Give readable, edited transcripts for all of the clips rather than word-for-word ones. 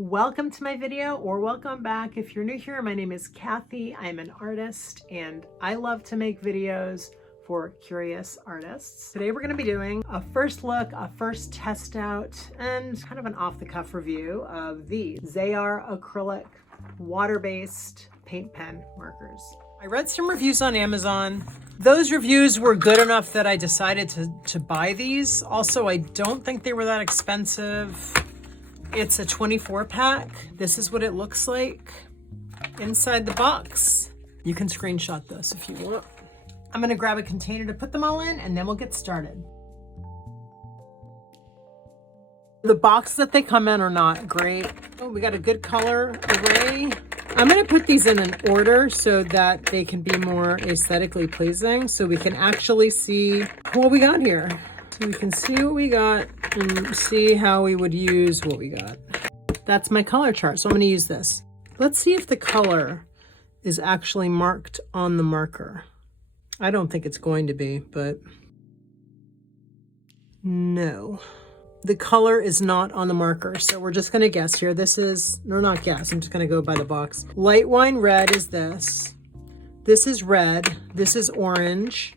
Welcome to my video, or welcome back. If you're new here, my name is Kathy. I'm an artist and I love to make videos for curious artists. Today we're going to be doing a first look, a first test out, and kind of an off-the-cuff review of the Zeyar Acrylic water-based paint pen markers. I read some reviews on Amazon. Those reviews were good enough that I decided to buy these. Also, I don't think they were that expensive. It's a 24 pack. This is what it looks like inside the box. You can screenshot this if you want. I'm gonna grab a container to put them all in and then we'll get started. The box that they come in are not great. Oh, we got a good color array. I'm gonna put these in an order so that they can be more aesthetically pleasing, so we can actually see what we got here. So we can see what we got and see how we would use what we got. That's my color chart, so I'm gonna use this. Let's see if the color is actually marked on the marker. I don't think it's going to be, but no. The color is not on the marker, so we're just gonna guess here. This is, no, not guess, I'm just gonna go by the box. Light wine red is this. This is red, this is orange.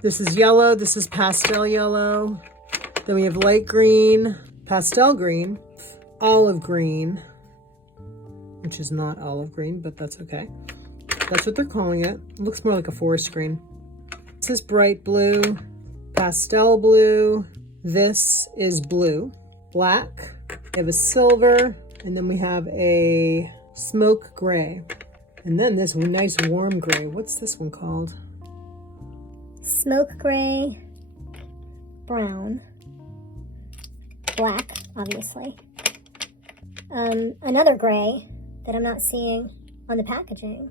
This is yellow, this is pastel yellow. Then we have light green, pastel green, olive green, which is not olive green, but that's okay. That's what they're calling it. It looks more like a forest green. This is bright blue, pastel blue. This is blue, black. We have a silver, and then we have a smoke gray. And then this nice warm gray. What's this one called? Smoke gray, brown, black, obviously. Another gray that I'm not seeing on the packaging.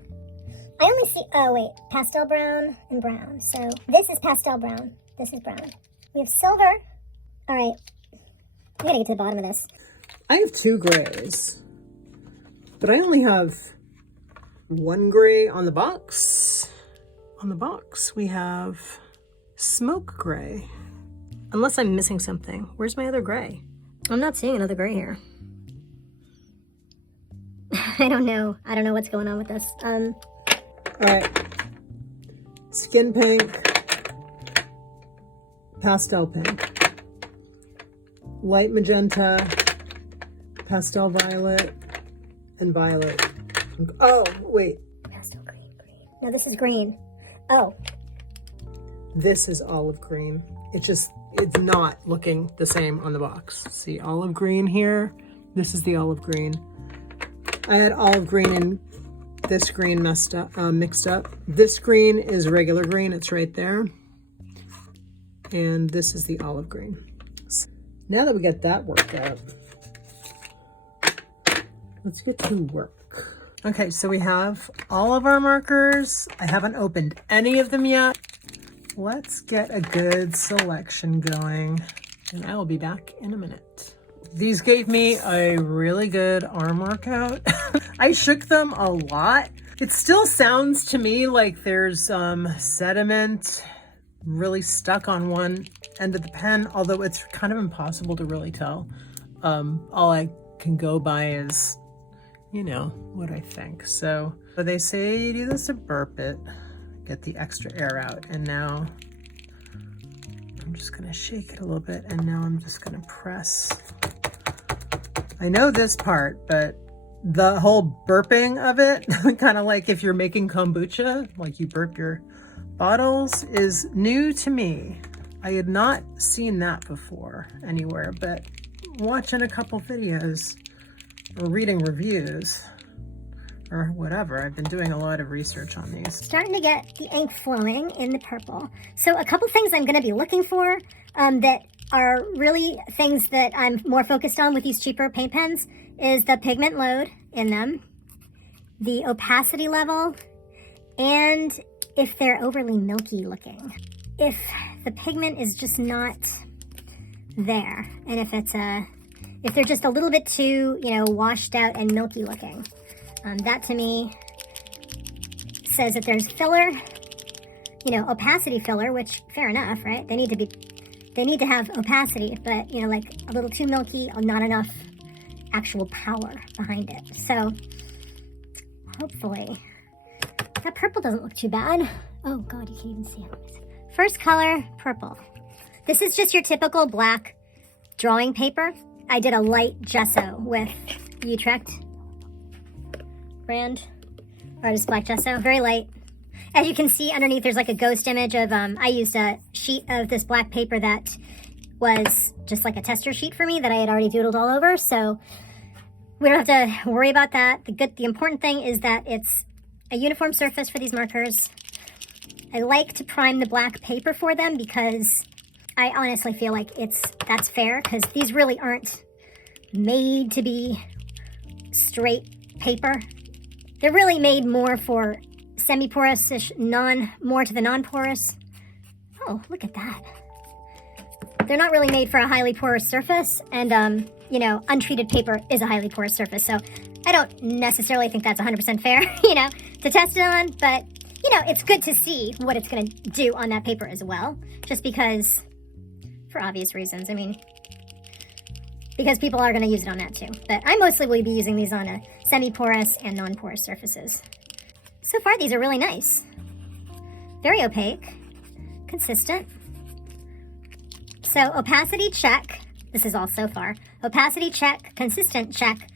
I only see, oh wait, pastel brown and brown. So this is pastel brown, this is brown. We have silver. All right, I gotta get to the bottom of this. I have two grays, but I only have one gray on the box. On the box, we have smoke gray. Unless I'm missing something. Where's my other gray? I'm not seeing another gray here. I don't know what's going on with this. All right, skin pink, pastel pink, light magenta, pastel violet, and violet. Oh, wait. Pastel green. No, this is green. Oh. This is olive green. It's not looking the same on the box. See, olive green here. This is the olive green. I had olive green and this green mixed up. This green is regular green. It's right there. And this is the olive green. Now that we got that worked out, let's get to work. Okay, so we have all of our markers. I haven't opened any of them yet. Let's get a good selection going, and I will be back in a minute. These gave me a really good arm workout. I shook them a lot. It still sounds to me like there's sediment really stuck on one end of the pen, although it's kind of impossible to really tell. All I can go by is, you know, what I think. So they say you do this to burp it, get the extra air out, and now I'm just gonna shake it a little bit, and now I'm just gonna press. I know this part, but the whole burping of it, kind of like if you're making kombucha, like you burp your bottles, is new to me. I had not seen that before anywhere, but watching a couple videos or reading reviews or whatever, I've been doing a lot of research on these. Starting to get the ink flowing in the purple. So a couple things I'm gonna be looking for that are really things that I'm more focused on with these cheaper paint pens is the pigment load in them, the opacity level, and if they're overly milky looking. If the pigment is just not there, and if they're just a little bit too, washed out and milky looking, that to me says that there's filler, opacity filler, which fair enough, right? They need to have opacity, but like a little too milky or not enough actual power behind it. So hopefully that purple doesn't look too bad. Oh God, you can't even see it. First color, purple. This is just your typical black drawing paper. I did a light gesso with Utrecht brand, Artist Black Gesso, very light. As you can see underneath, there's like a ghost image of, I used a sheet of this black paper that was just like a tester sheet for me that I had already doodled all over, so we don't have to worry about that. The important thing is that it's a uniform surface for these markers. I like to prime the black paper for them because I honestly feel like that's fair, because these really aren't made to be straight paper. They're really made more for semi-porous-ish, more to the non-porous. Oh, look at that. They're not really made for a highly porous surface, and you know, untreated paper is a highly porous surface, so I don't necessarily think that's 100% fair, you know, to test it on, but you know, it's good to see what it's going to do on that paper as well, just because, for obvious reasons. I mean, because people are going to use it on that too. But I mostly will be using these on semi-porous and non-porous surfaces. So far, these are really nice. Very opaque, consistent. So opacity check. This is all so far. Opacity check, consistent check.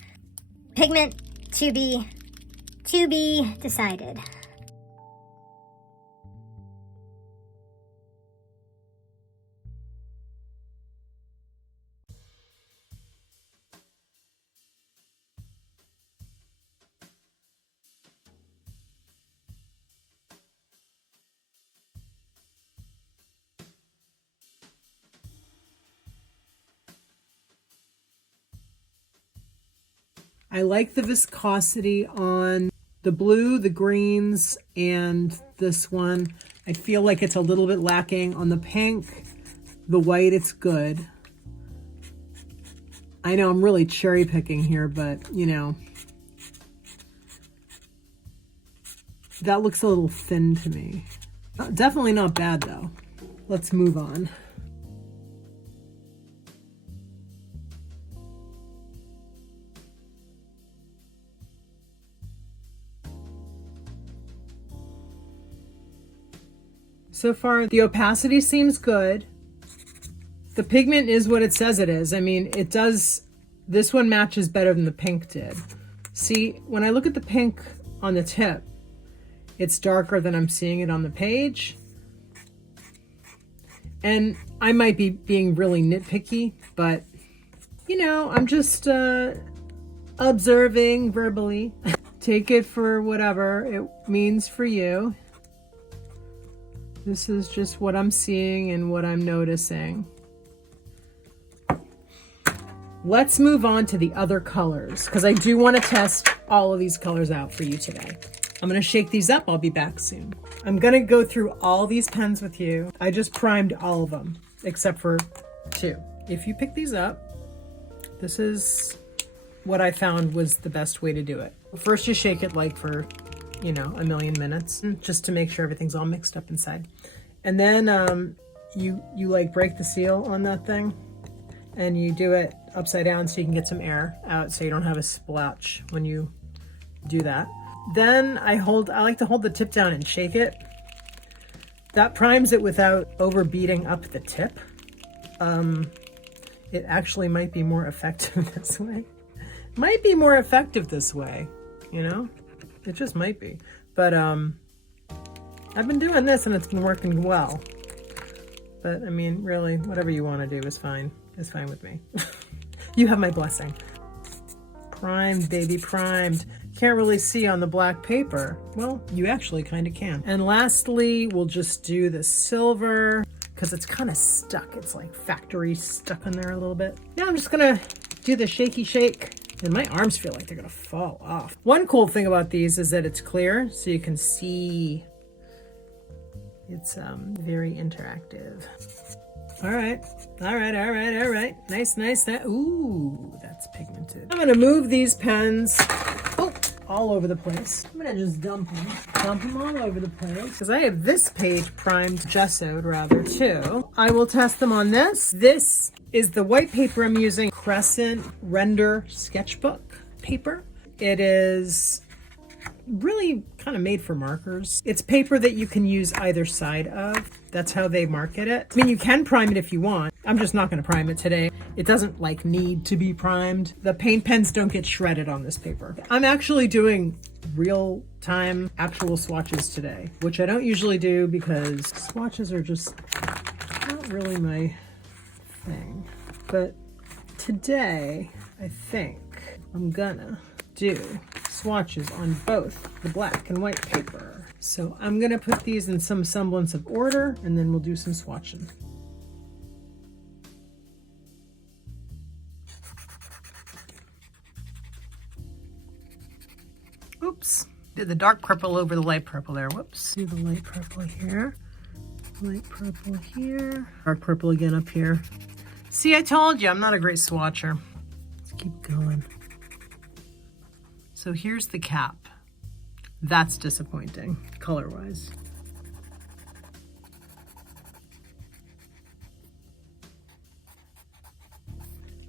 Pigment to be decided. I like the viscosity on the blue, the greens, and this one. I feel like it's a little bit lacking on the pink. The white, it's good. I know I'm really cherry picking here, but you know, that looks a little thin to me. Definitely not bad though. Let's move on. So far, the opacity seems good. The pigment is what it says it is. I mean, it does, this one matches better than the pink did. See, when I look at the pink on the tip, it's darker than I'm seeing it on the page. And I might be being really nitpicky, but you know, I'm just observing verbally. Take it for whatever it means for you. This is just what I'm seeing and what I'm noticing. Let's move on to the other colors, because I do want to test all of these colors out for you today. I'm going to shake these up. I'll be back soon. I'm going to go through all these pens with you. I just primed all of them, except for 2. If you pick these up, this is what I found was the best way to do it. First, you shake it like for, you know, a million minutes, just to make sure everything's all mixed up inside. And then you like break the seal on that thing, and you do it upside down so you can get some air out, so you don't have a splotch when you do that. Then I like to hold the tip down and shake it. That primes it without over beating up the tip. It actually might be more effective this way. Might be more effective this way, you know? It just might be. But I've been doing this and it's been working well. But I mean, really, whatever you want to do is fine. It's fine with me. You have my blessing. Primed, baby, primed. Can't really see on the black paper. Well, you actually kind of can. And lastly, we'll just do the silver, because it's kind of stuck. It's like factory stuck in there a little bit. Now I'm just gonna do the shaky shake, and my arms feel like they're gonna fall off. One cool thing about these is that it's clear, so you can see. It's very interactive. All right. Nice. Ooh, that's pigmented. I'm gonna move these pens all over the place. I'm gonna just dump them all over the place because I have this page primed, gessoed rather too. I will test them on this. This is the white paper I'm using, Crescent Rendr sketchbook paper. It is really kind of made for markers. It's paper that you can use either side of. That's how they market it. I mean, you can prime it if you want. I'm just not going to prime it today. It doesn't like need to be primed. The paint pens don't get shredded on this paper. I'm actually doing real-time actual swatches today, which I don't usually do because swatches are just not really my thing. But today, I think I'm gonna do swatches on both the black and white paper. So I'm gonna put these in some semblance of order and then we'll do some swatching. Oops, did the dark purple over the light purple there, whoops. Do the light purple here, dark purple again up here. See, I told you, I'm not a great swatcher. Let's keep going. So here's the cap. That's disappointing, color-wise.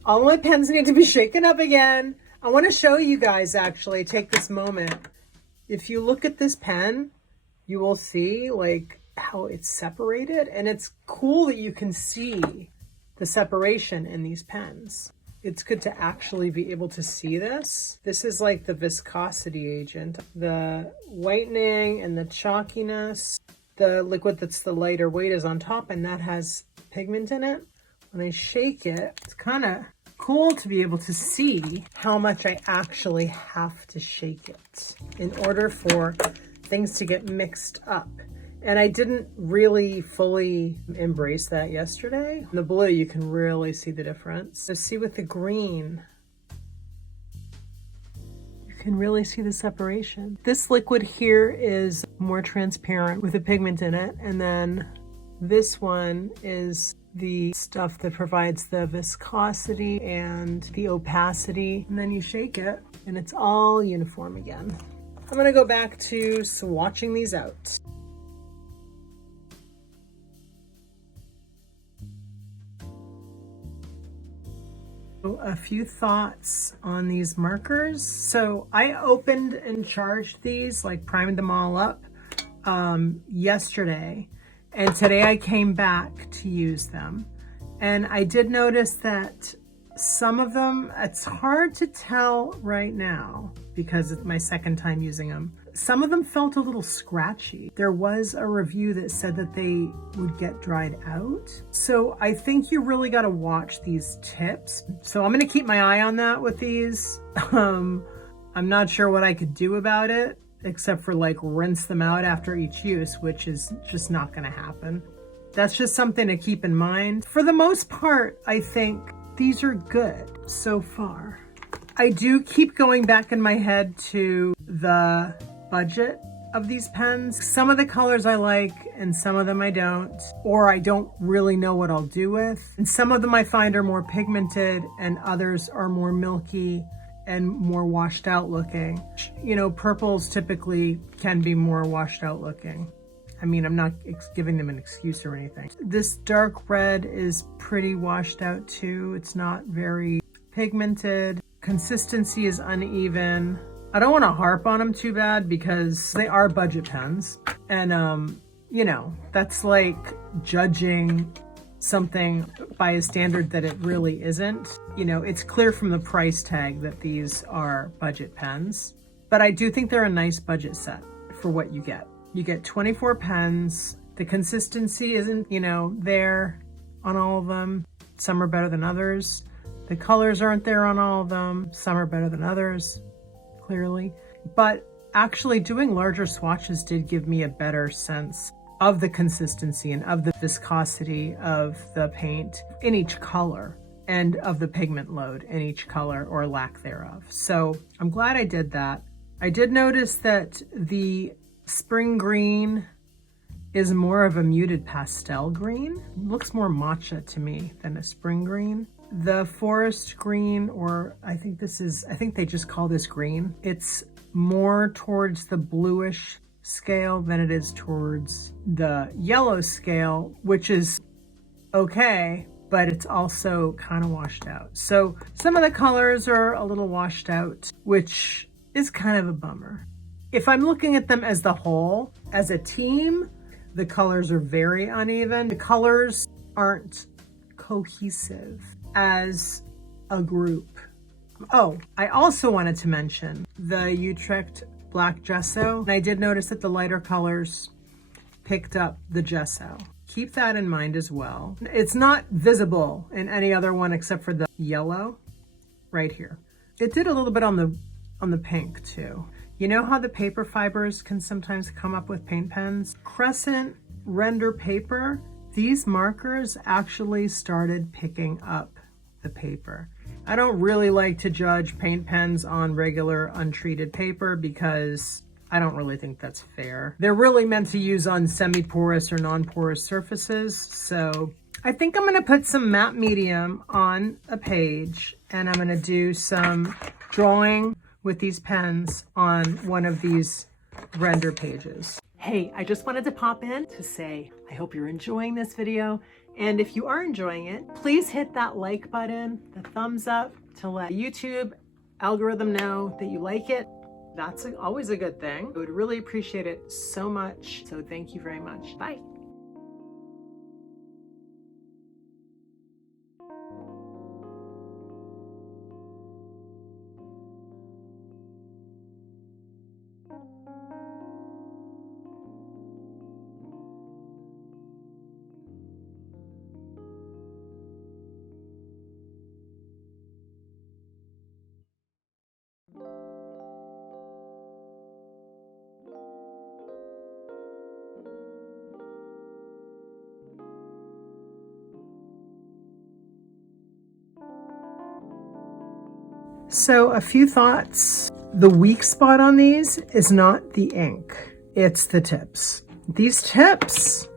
All my pens need to be shaken up again. I want to show you guys, actually, take this moment. If you look at this pen, you will see like how it's separated, and it's cool that you can see the separation in these pens. It's good to actually be able to see this. This is like the viscosity agent, the whitening and the chalkiness. The liquid that's the lighter weight is on top and that has pigment in it. When I shake it, it's kind of cool to be able to see how much I actually have to shake it in order for things to get mixed up. And I didn't really fully embrace that yesterday. In the blue, you can really see the difference. So see with the green, you can really see the separation. This liquid here is more transparent with a pigment in it. And then this one is the stuff that provides the viscosity and the opacity. And then you shake it and it's all uniform again. I'm gonna go back to swatching these out. A few thoughts on these markers. So I opened and charged these, like primed them all up yesterday. And today I came back to use them. And I did notice that some of them, it's hard to tell right now because it's my second time using them. Some of them felt a little scratchy. There was a review that said that they would get dried out. So I think you really got to watch these tips. So I'm going to keep my eye on that with these. I'm not sure what I could do about it, except for like rinse them out after each use, which is just not going to happen. That's just something to keep in mind. For the most part, I think these are good so far. I do keep going back in my head to the budget of these pens. Some of the colors I like and some of them I don't, or I don't really know what I'll do with. And some of them I find are more pigmented and others are more milky and more washed out looking. You know, purples typically can be more washed out looking. I mean, I'm not giving them an excuse or anything. This dark red is pretty washed out too. It's not very pigmented. Consistency is uneven. I don't want to harp on them too bad because they are budget pens. And, you know, that's like judging something by a standard that it really isn't. You know, it's clear from the price tag that these are budget pens. But I do think they're a nice budget set for what you get. You get 24 pens. The consistency isn't, you know, there on all of them. Some are better than others. The colors aren't there on all of them. Some are better than others, clearly. But actually doing larger swatches did give me a better sense of the consistency and of the viscosity of the paint in each color and of the pigment load in each color or lack thereof. So I'm glad I did that. I did notice that the spring green is more of a muted pastel green. It looks more matcha to me than a spring green. The forest green, or I think they just call this green. It's more towards the bluish scale than it is towards the yellow scale, which is okay, but it's also kind of washed out. So some of the colors are a little washed out, which is kind of a bummer. If I'm looking at them as the whole, as a team, the colors are very uneven. The colors aren't cohesive as a group. Oh, I also wanted to mention the Utrecht Black Gesso. And I did notice that the lighter colors picked up the gesso. Keep that in mind as well. It's not visible in any other one except for the yellow right here. It did a little bit on the pink too. You know how the paper fibers can sometimes come up with paint pens? Crescent Rendr paper, these markers actually started picking up the paper. I don't really like to judge paint pens on regular untreated paper because I don't really think that's fair. They're really meant to use on semi-porous or non-porous surfaces. So I think I'm gonna put some matte medium on a page and I'm gonna do some drawing with these pens on one of these render pages. Hey, I just wanted to pop in to say, I hope you're enjoying this video. And if you are enjoying it, please hit that like button, the thumbs up to let YouTube algorithm know that you like it. That's always a good thing. I would really appreciate it so much. So thank you very much. Bye. So a few thoughts. The weak spot on these is not the ink, it's the tips. These tips,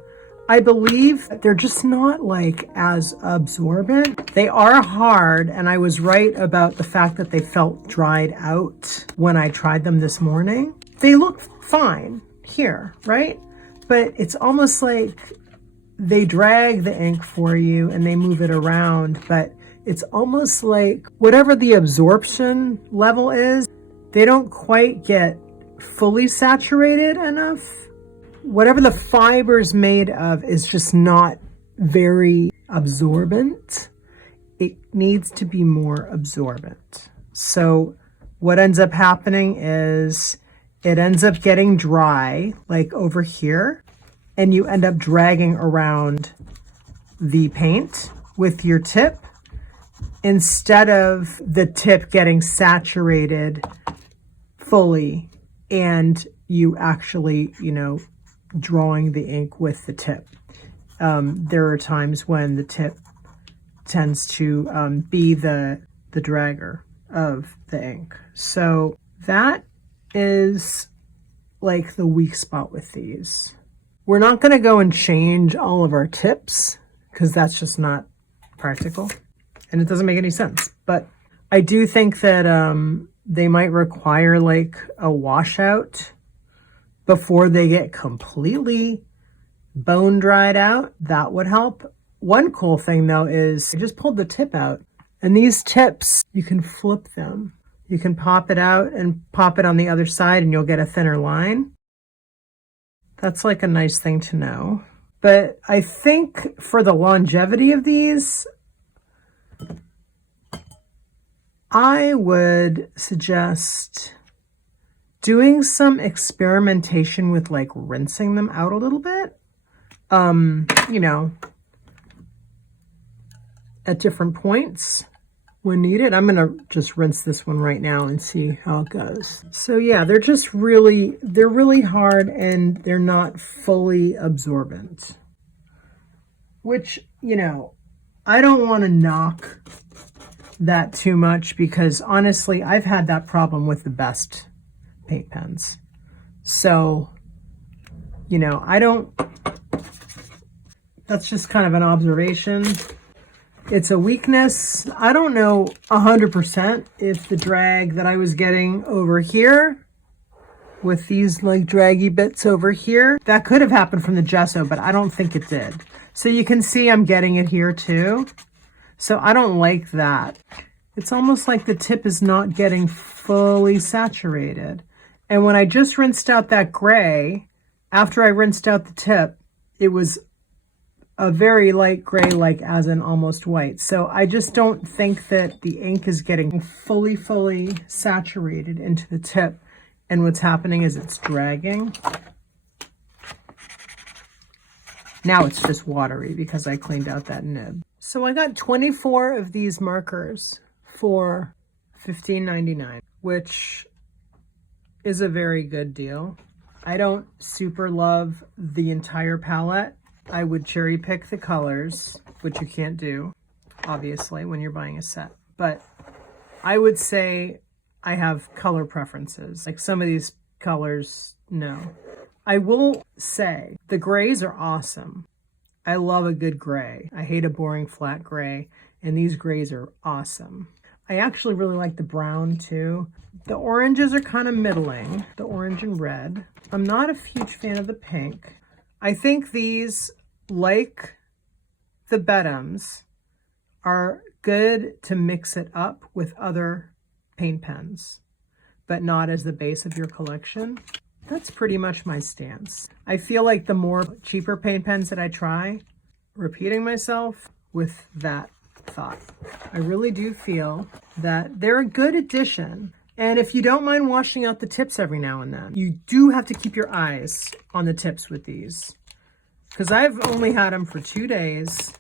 I believe they're just not like as absorbent. They are hard, and I was right about the fact that they felt dried out when I tried them this morning. They look fine here, right? But it's almost like they drag the ink for you and they move it around, but it's almost like whatever the absorption level is, they don't quite get fully saturated enough. Whatever the fiber's made of is just not very absorbent. It needs to be more absorbent. So what ends up happening is it ends up getting dry, like over here, and you end up dragging around the paint with your tip instead of the tip getting saturated fully and you actually, drawing the ink with the tip. There are times when the tip tends to be the dragger of the ink. So that is like the weak spot with these. We're not going to go and change all of our tips because that's just not practical and it doesn't make any sense. But I do think that they might require like a washout before they get completely bone dried out. That would help. One cool thing though is I just pulled the tip out, and these tips, you can flip them. You can pop it out and pop it on the other side and you'll get a thinner line. That's like a nice thing to know. But I think for the longevity of these, I would suggest doing some experimentation with like rinsing them out a little bit. At different points when needed. I'm gonna just rinse this one right now and see how it goes. So yeah, they're really hard and they're not fully absorbent, which, I don't want to knock that too much because honestly, I've had that problem with the best paint pens. So, that's just kind of an observation. It's a weakness. I don't know 100% if the drag that I was getting over here with these like draggy bits over here. That could have happened from the gesso, but I don't think it did. So you can see I'm getting it here too. So I don't like that. It's almost like the tip is not getting fully saturated. And when I just rinsed out that gray, after I rinsed out the tip, it was a very light gray, like as in almost white. So I just don't think that the ink is getting fully saturated into the tip. And what's happening is it's dragging. Now it's just watery because I cleaned out that nib. So I got 24 of these markers for $15.99, which is a very good deal. I don't super love the entire palette. I would cherry pick the colors, which you can't do, obviously, when you're buying a set. But I would say I have color preferences. Like some of these colors, no. I will say the grays are awesome. I love a good gray. I hate a boring flat gray, and these grays are awesome. I actually really like the brown too. The oranges are kind of middling, the orange and red. I'm not a huge fan of the pink. I think these, like the Bedhams, are good to mix it up with other paint pens, but not as the base of your collection. That's pretty much my stance. I feel like the more cheaper paint pens that I try, repeating myself with that thought. I really do feel that they're a good addition. And if you don't mind washing out the tips every now and then, you do have to keep your eyes on the tips with these. Because I've only had them for 2 days.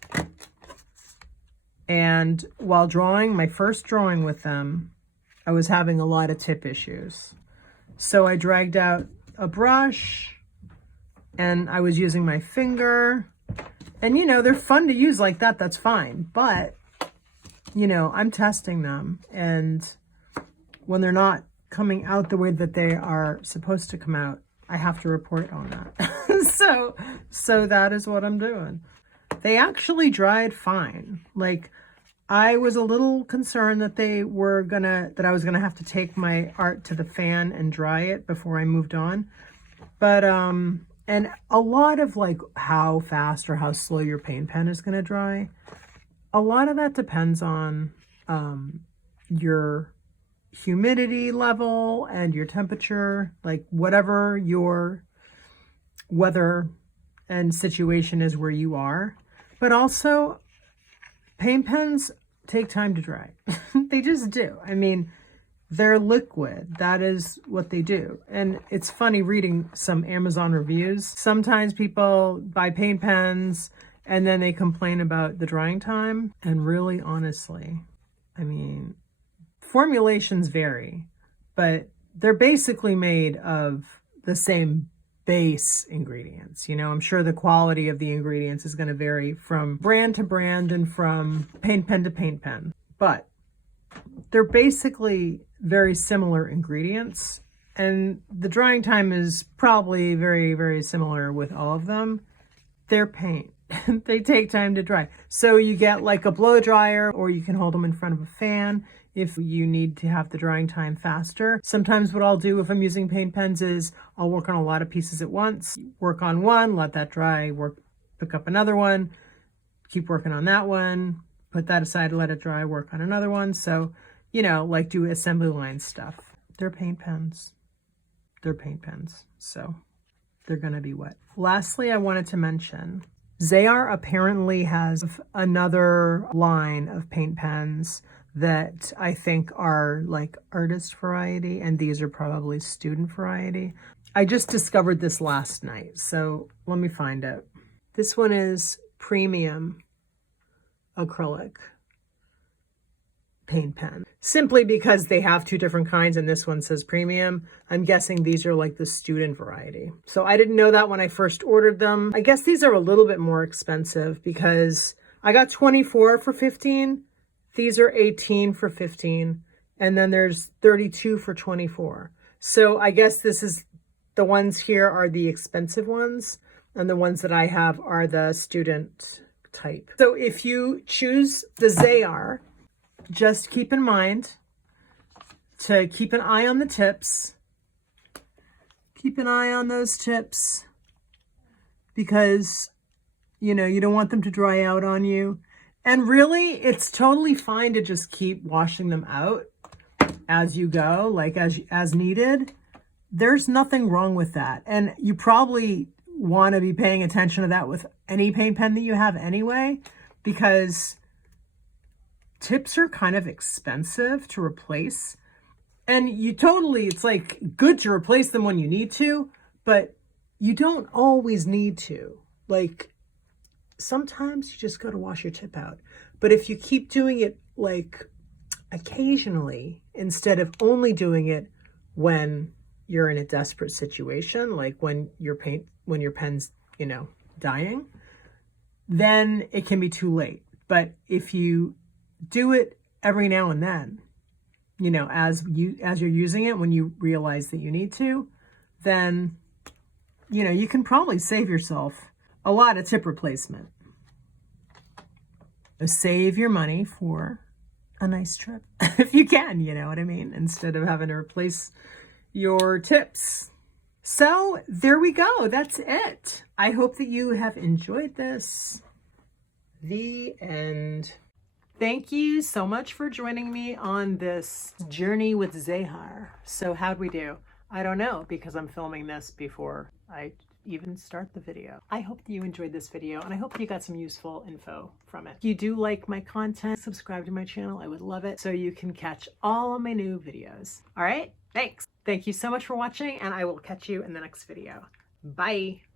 And while drawing my first drawing with them, I was having a lot of tip issues. So I dragged out a brush and I was using my finger. And, you know, they're fun to use like that. That's fine. But, you know, I'm testing them. And when they're not coming out the way that they are supposed to come out, I have to report on that. So that is what I'm doing. They actually dried fine. Like, I was a little concerned that I was gonna have to take my art to the fan and dry it before I moved on. But, and a lot of like how fast or how slow your paint pen is gonna dry, a lot of that depends on your humidity level and your temperature, like whatever your weather and situation is where you are. But also, paint pens take time to dry. They just do. I mean, they're liquid. That is what they do. And it's funny reading some Amazon reviews. Sometimes people buy paint pens and then they complain about the drying time. And really, honestly, I mean, formulations vary, but they're basically made of the same base ingredients. You know, I'm sure the quality of the ingredients is going to vary from brand to brand and from paint pen to paint pen, but they're basically very similar ingredients, and the drying time is probably very similar with all of them. They're paint. They take time to dry. So you get like a blow dryer, or you can hold them in front of a fan if you need to have the drying time faster. Sometimes what I'll do if I'm using paint pens is I'll work on a lot of pieces at once, work on one, let that dry, pick up another one, keep working on that one, put that aside, let it dry, work on another one. So, you know, like do assembly line stuff. They're paint pens. They're paint pens. So they're gonna be wet. Lastly, I wanted to mention, Zeyar apparently has another line of paint pens that I think are like artist variety, and these are probably student variety. I just discovered this last night, so let me find it. This one is Premium Acrylic paint pen, simply because they have two different kinds and this one says Premium. I'm guessing these are like the student variety. So I didn't know that when I first ordered them. I guess these are a little bit more expensive because I got 24 for $15. These are 18 for $15, and then there's 32 for $24. So I guess this is, the ones here are the expensive ones, and the ones that I have are the student type. So if you choose the Zeyar, just keep in mind to keep an eye on the tips keep an eye on those tips because, you know, you don't want them to dry out on you. And really, it's totally fine to just keep washing them out as you go, like as needed. There's nothing wrong with that. And you probably want to be paying attention to that with any paint pen that you have anyway, because tips are kind of expensive to replace. And it's like good to replace them when you need to, but you don't always need to. Like sometimes you just got to wash your tip out. But if you keep doing it like occasionally, instead of only doing it when you're in a desperate situation, like when your pen's, you know, dying, then it can be too late. But if you do it every now and then, you know, as you're using it, when you realize that you need to, then, you know, you can probably save yourself a lot of tip replacement. So save your money for a nice trip if you can, you know what I mean, instead of having to replace your tips. So there we go. That's it. I hope that you have enjoyed this. The end. Thank you so much for joining me on this journey with Zeyar. So how'd we do? I don't know, because I'm filming this before I even start the video. I hope that you enjoyed this video and I hope you got some useful info from it. If you do like my content, subscribe to my channel. I would love it so you can catch all of my new videos. All right, thanks. Thank you so much for watching and I will catch you in the next video. Bye.